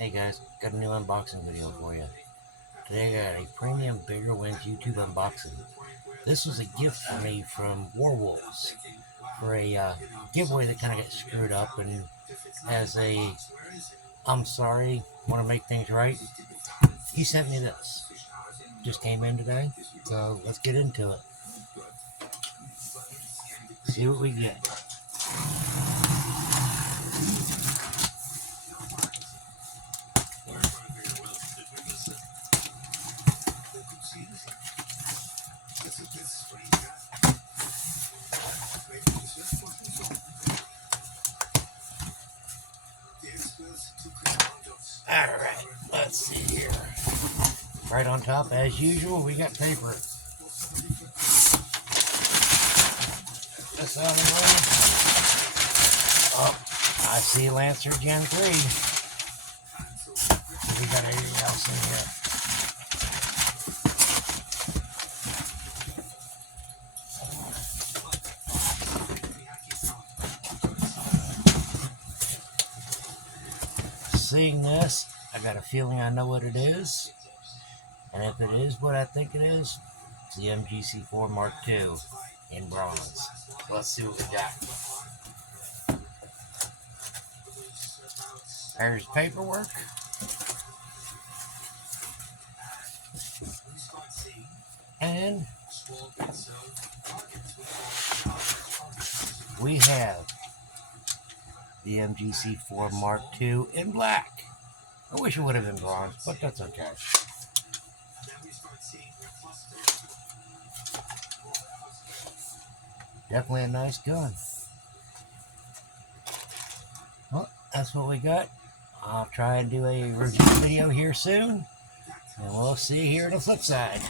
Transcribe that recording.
Hey guys, got a new unboxing video for you. Today I got a premium Bigger Wins YouTube unboxing. This was a gift for me from Warwolves for a giveaway that kind of got screwed up, and as a I'm sorry, want to make things right, he sent me this. Just came in today, so let's get into it. See what we get. Alright, let's see here. Right on top, as usual, we got paper. This out of the way. Oh, I see Lancer Gen 3. We got anything else in here? Seeing this, I got a feeling I know what it is. And if it is what I think it is, it's the MGC4 Mark II in bronze. Let's see what we got. There's paperwork. And we have the MGC4 Mark II in black. I wish it would have been bronze, but that's okay. Definitely a nice gun. Well, that's what we got. I'll try and do a review video here soon, and we'll see you here on the flip side.